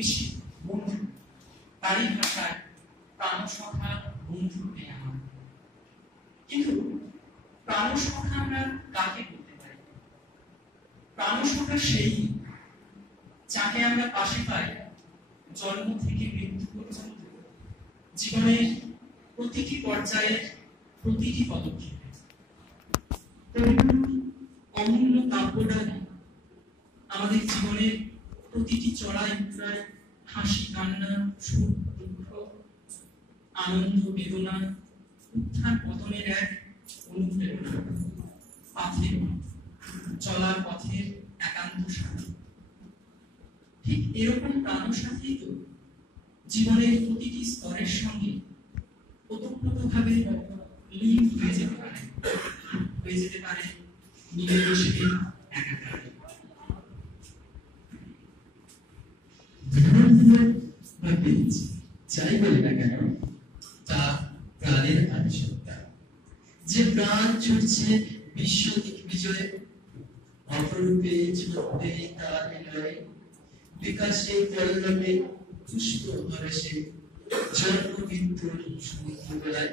বেশি বন্ধু, তারই ভাষায় প্রাণসখা বন্ধু পেয়ে আমার। কিন্তু প্রাণসখা আমরা কাকে বলতে পারি? প্রাণসখা সেই যাকে আমরা পাশে পাই জন্ম থেকে মৃত্যু পর্যন্ত, জীবনের প্রতিটি পর্যায়ের প্রতিটি পদক্ষেপে। অমূল্য কাব্যটাই আমাদের জীবনের প্রতিটি চড়াই উতরাই, হাসি কান্না, সুখ দুঃখ, আনন্দ বেদনা, উত্থান পতনের এক অনুপ্রেরণা, পাথের চলার পথের একান্ত সাথী। ঠিক এরকম প্রাণসাথী তো জীবনের প্রতিটি স্তরের সঙ্গে ওতপ্রোতভাবে লীন হয়ে যেতে পারে মিলেমিশে একাকারে। যাই বলি না কেন, তা প্রাণের আবিষ্কার, যে প্রাণ ছুটছে বিশ্ব দিগ্বিজয়ে, অপরূপে ছুটবে তার হৃদয়ে, বিকাশে পল্লবে পুষ্প হরসে, জন্ম মৃত্যুর সমুদ্র বেলায়,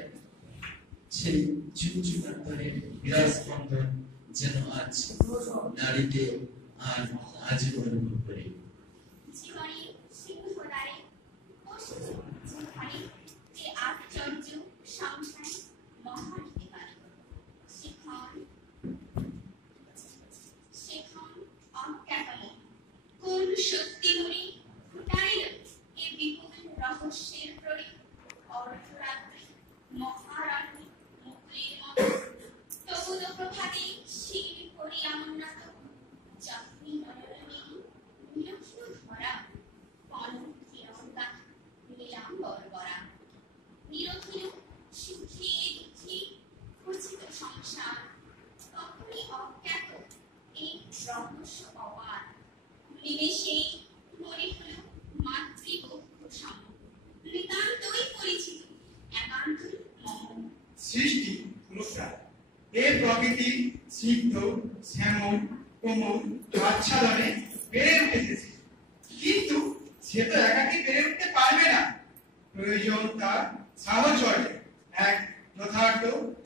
সেই ঝুমঝুমান্তরের বিরাজ বন্ধন যেন আজ নারীতে আর আজ অনুভব করি। রহস্যের প্রদীপ অর্ধরাত্রি মহারাত্রি মুকুলের মতো তবুদ প্রভাতে শির করি আমন্নাত চাকরি নয়নে বিলক্ষণ ধরা পনক্ষী অঙ্গা নীলাম বরবরা নিরখিল সুখে দুঃখে খচিত সংসার তখনই অজ্ঞাত এই রহস্য অপার নিমেষেই মনে হল মাতৃবক্ষ সম নিতান্তই পরিচিত একান্তই মম সৃষ্টি পুরস্কার এ প্রকৃতি সিদ্ধ শ্যামল কোমল আচ্ছাদনে বেড়ে উঠেছে, কিন্তু সে তো একাকি বেড়ে উঠতে পারবে না, প্রয়োজন তার সাহচর্য, এক যথার্থ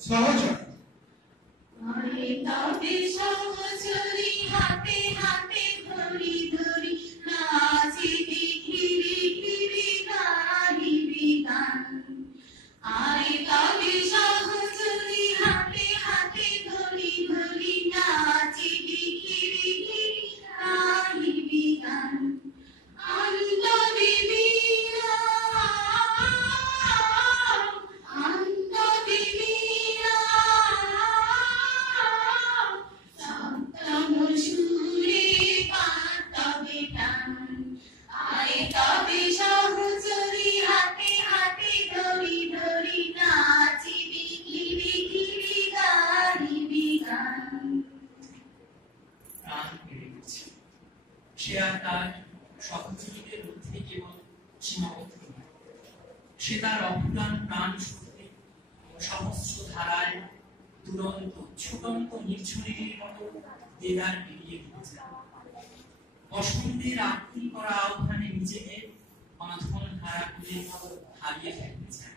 সহচর্য। আরে তবে সহচরি হাতে হাতে ধরি ধরি নাচিবি ঘিরি ঘিরি গাহিবি গান। আরে তবে সহচরি হাতে হাতে ধরি ধরি নাচিবি ঘিরি ঘিরি গাহিবি গান। সে আর তার সহযোগীদের মধ্যে কেবল সীমাবদ্ধ নয়, সে তার অফুরান প্রাণ শক্তি সহস্র ধারায় দুরন্ত ছোটন্ত নির্ঝরিণীর মতো দেদার পেরিয়ে দিয়েছে। বসন্তের আকুল করা আহ্বানে নিজেকে বাঁধন ধারা খুলে হারিয়ে ফেলতে চায়।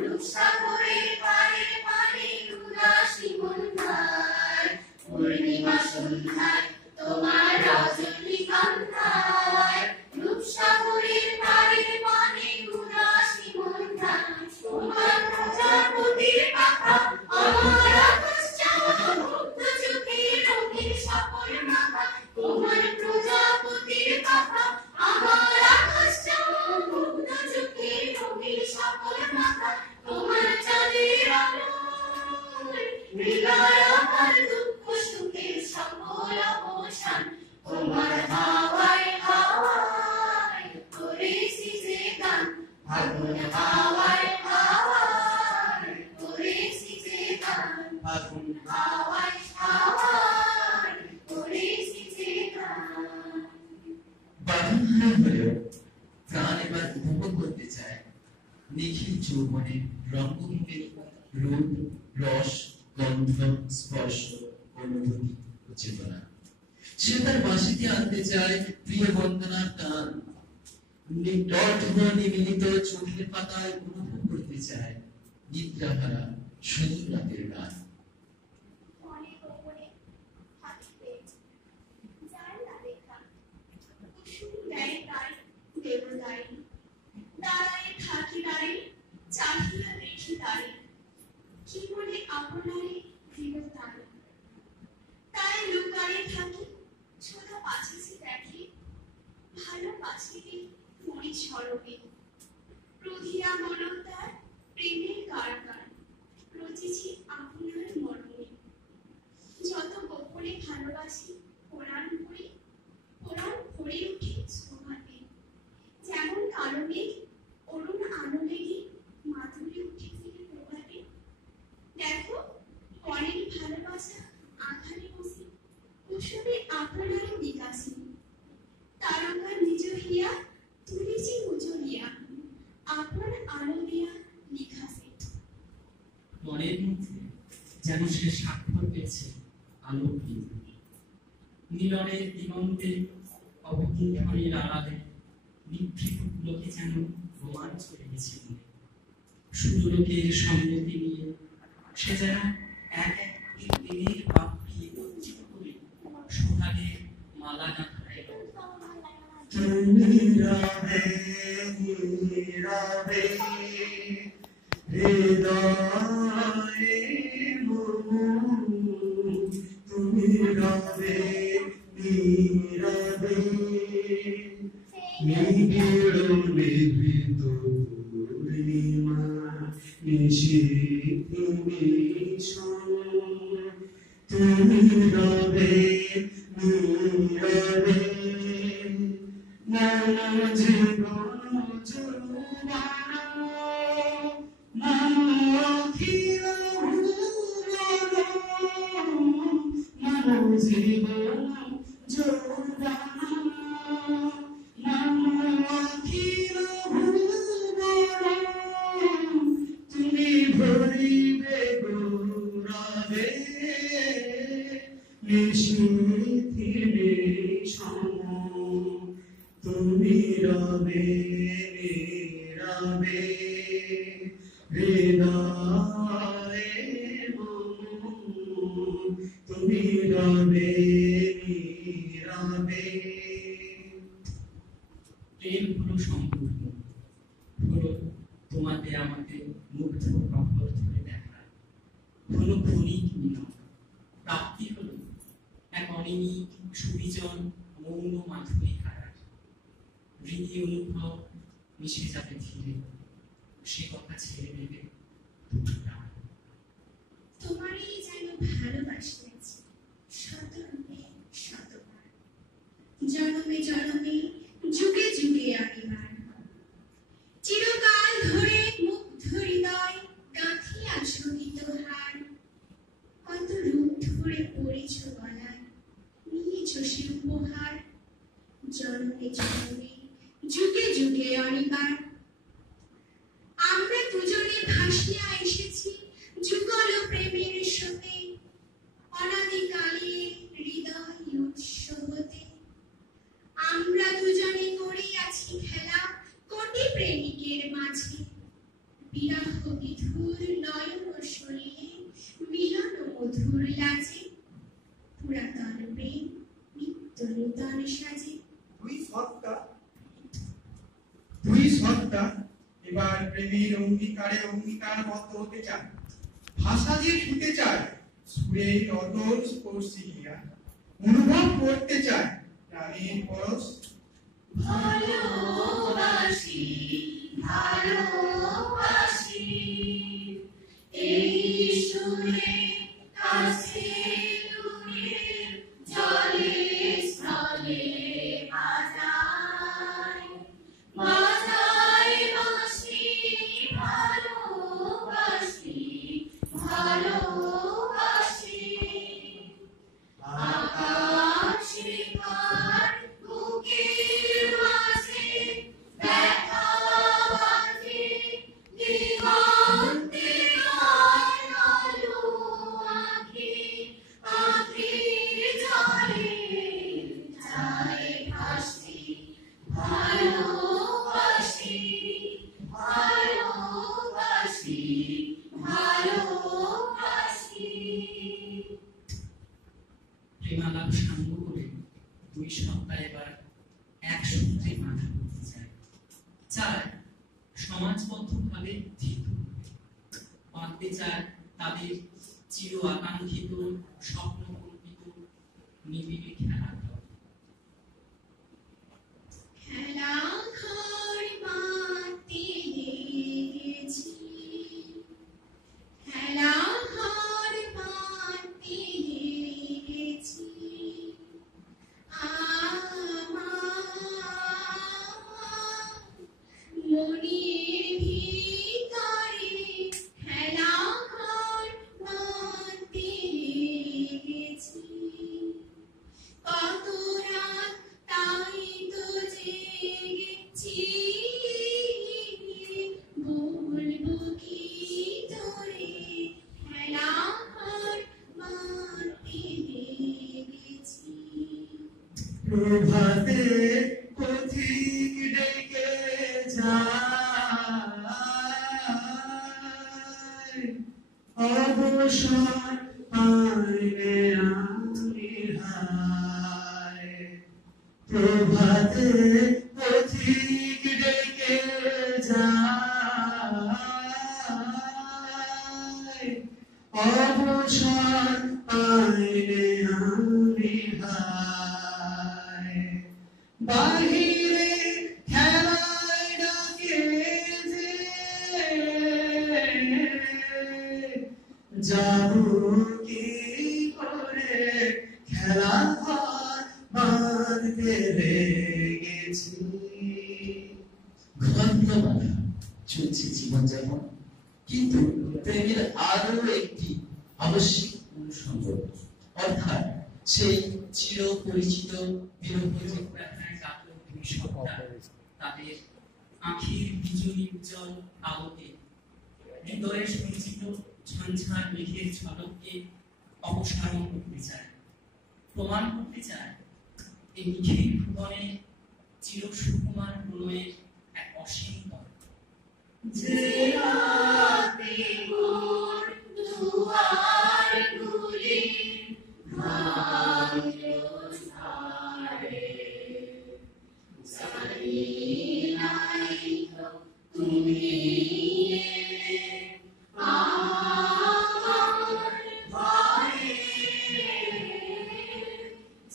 রূপসাগরের পারে পারে উদাসী মন্দার পূর্ণিমা সন্ধ্যায় তোমার রজনীগন্ধায় রূপসাগরের পাড়ের পানে উদাসী মন্থা তোমার প্রজাপতির পাখা আমার আকাশ চাওয়া মুগ্ধ চোখে রঙিন সকল মাখা তোমার প্রজাপতির পাখা আমার আকাশ চাওয়া মুগ্ধ চোখে রঙিন সকল মাখা তোমার চাঁদের আলোয় হৃদয় আমার দুঃখ সুখের সকল অবসান তোমার হাওয়ায় হাওয়ায় করেছি যে গান ফাগুন হাওয়ায় হাওয়ায় করেছি যে গান ফাগুন হাওয়ায় হাওয়ায় করেছি যে গান বাঁধনহারা হলেও প্রাণ এবার উপভোগ করতে চায় নিখিল যৌবনে রঙ্গভূমির রূপ রস গন্ধ স্পর্শ অনুভূতি ও চেতনা। সে তার বাঁশিতে আনতে চায় প্রিয় বন্দনার টান, নিমিলিত চোখের পাতায় অনুভব করতে চায় নিদ্রাহারা সুদূর রাতের গান। অনেক ওপরে থাকিবে যার না দেখা কুসুম দেয় তাই দেবদাই দাঁড়ায় থাকি দাঁড়ি চাহিয়া দেখি দাঁড়ি কি বলে আপনারে দেবতারি তাই লুকায়ে থাকি ছোটা পাছিছি দেখি ভালো পাছিবি মরি ছড়বে প্রধিয়া মনতার প্রেমের কারগার রচিছি আপনার মর্মে যত গোপনে ভালোবাসি কোরআন ভরে উঠে শোভাতে যেমন কালো মেঘ অরুণ আলো লেগে মাধুরী উঠেছে প্রভাতে দেখো পরের ভালোবাসা আধারে বসে কুসুমে আপনারই বিকাশে তারকা নিজ হিয়া তুলেছি উজলিয়া আপনার আলো দিয়া লিখাছে মনের মধ্যে যেন সে স্বাক্ষর পেয়েছে আলোক বিন্দু মিলনের দিগন্তে অবগুণ্ঠনের আড়ালে নিভৃত লোকে যেন রোমাঞ্চ লেগেছে শুধু লোকের সম্মতি নিয়ে সে যেন এক একটি প্রেমের বাক্যে একত্রিত করে সোহাগের মালা গাঁথায় তুমি রবে নীরবে হৃদয়ে তুমি রবে নীরবে নিবিড় নিভৃত পূর্ণিমা নিশীথ নিশন তুমি রবে নীরবে মন জীবন যৌবন মন অখিল ভুবন মন জীবন যৌবন মন অখিল ভুবন তুমি ভরিবে গৌরবে নিশীথি নিশন তুমি রবে নীরবে হৃদয়ে তুমি রবে নীরবে। প্রেম হলো সম্পূর্ণ হলো তোমাকে আমাকে মুগ্ধ প্রহর ধরে দেখা হলো ক্ষণিক মিলন প্রাপ্তি হলো এক অনিমিক সুবিজন মৌন মাধুরী ধারা হৃদি অনুভব মিশে যাবে ধীরে সে কথা ছেড়ে দেবে দুটো প্রাণ তোমারই যেন ভালোবাসিয়াছি শতরূপে শতবার জনমে জনমে যুগে যুগে আনিবার চিরকাল ধরে মুগ্ধ হৃদয় গাঁথিয়া সঙ্গীত হার কত রূপ ধরে পড়েছ গলায় নিয়েছ সে উপহার জনমে জনমে যুগে যুগে অনিবার আমরা দুজনে ভাসিয়া এসেছি যুগল প্রেমের স্রোতে অনাদিকালে হৃদয় উৎস হতে আমরা দুজনে করিয়াছি খেলা কোটি প্রেমিকের মাঝে বিরহ বিধুর নয়ন সলিলে মিলন মধুর লাজে নূতন সাজে। দুই সত্তা এবার প্রেমের অঙ্গীকারে অঙ্গীকারবদ্ধ হতে চায়, ভাষা দিয়ে ছুটে চায় সুরের অতল স্পর্শিয়া, অনুভব করতে চায় প্রাণের পরশ। ভালোবাসি ভালোবাসি এই সুরে কাছে দূরে জলে স্থলে বাজাই বাজাই বাঁশি ভালোবাসি ভালোবাসি আকাশে কার বুকের মাঝে দেখা বাজে দিগন্তে আলো আঁখি আঁখির জলে যায় ভাসি ভালোবাসি ভালোবাসি ভালোবাসি। প্রেমালাপ সাঙ্গ করে দুই সত্তা এবার এক সূত্রে মাথা করতে চায়, চায় সমাজবদ্ধভাবে ধৃত বাঁধতে চায় তাদের চির আকাঙ্ক্ষিত স্বপ্ন কল্পিত নিবিড় খেলাঘর। খেলা ঘর মাতে লেগেছি খেলা ঘর মাতে লেগেছি মনের ভিতরে খেলা ঘর মাতে লেগেছি কত রাত তাই তো জেগেছি বলবো কি তোরে খেলা ঘর মাতে লেগেছি। প্রভাতে পথিক ডেকে যায় অবসর পাইলে আমি হায়। প্রভাতে পথিক ডেকে যায় অবসর পাইলে আমি হায়। বাহিরে খেলায় ডাকে যে যাব কি করে খেলা ঘর বাঁধতে লেগেছি। ঘন্টা বাঁধা চলছে জীবনযাপন, কিন্তু প্রেমের আরো একটি আবশ্যিক অনুষঙ্গ, অর্থাৎ সেই চির পরিচিত বিরহ ব্যথায় কাতর দুই সত্তা তাদের আঁখির বিজয়ী উজ্জ্বল আলোতে হৃদয়ে সঞ্চিত ঝঞ্ঝার মেঘের ঝলককে অপসারণ করতে চায়, প্রমাণ করতে চায় এই নিখিল ভুবনে চির সুকুমার প্রলয়ের এক অসীম দল। যে রাতে মোর দুয়ারগুলি ভাঙলো ঝড়ে, জানি নাই তো তুমি এলে আমার ঘরে।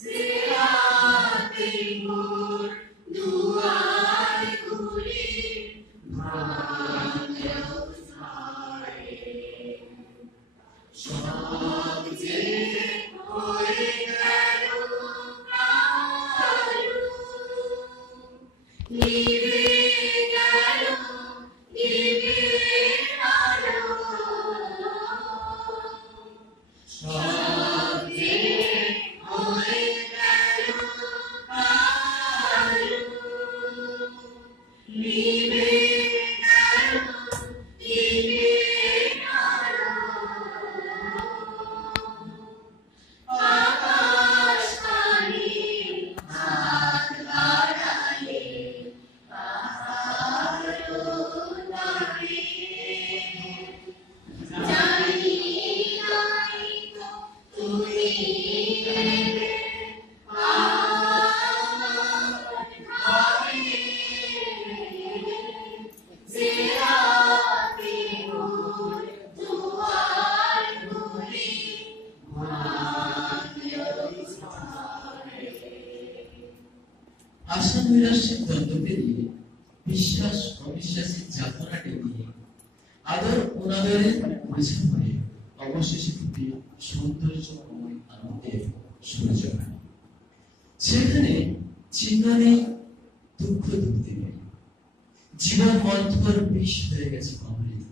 যে রাতে মোর দুয়ারগুলি ভাঙলো ঝড়ে, সব যে হয়ে গেল কালো, নিভে গেল নিভে আলো, সব যে হয়ে গেল কালো, নিভে গেল নিভে আলো। আকাশ পানে হাত বাড়ালে পাহাড়ও নামে, জানি নাই তো তুমি এলে আমার আশা নৈরাশ্যের দ্বন্দ্ব পেরিয়ে বিশ্বাস অবিশ্বাসের যাতনা টেনে আদর অনাদরের বোঝা হয়ে অবশেষে ফুটে সৌন্দর্যময় আনন্দের সূর্য। সেখানে চিহ্ন নেই দুঃখ দুঃখে নেই, জীবন মন্থর বিষ হয়ে গেছে অমৃত।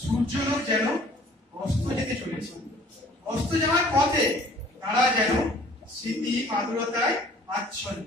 সূর্যলোক যেন অস্ত যেতে চলেছে, অস্ত যাওয়ার পথে তারা যেন স্মৃতি মাধুরতায় আচ্ছন্ন।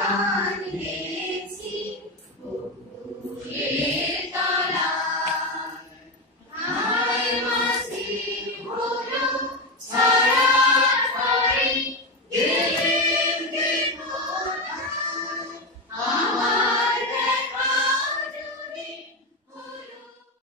গান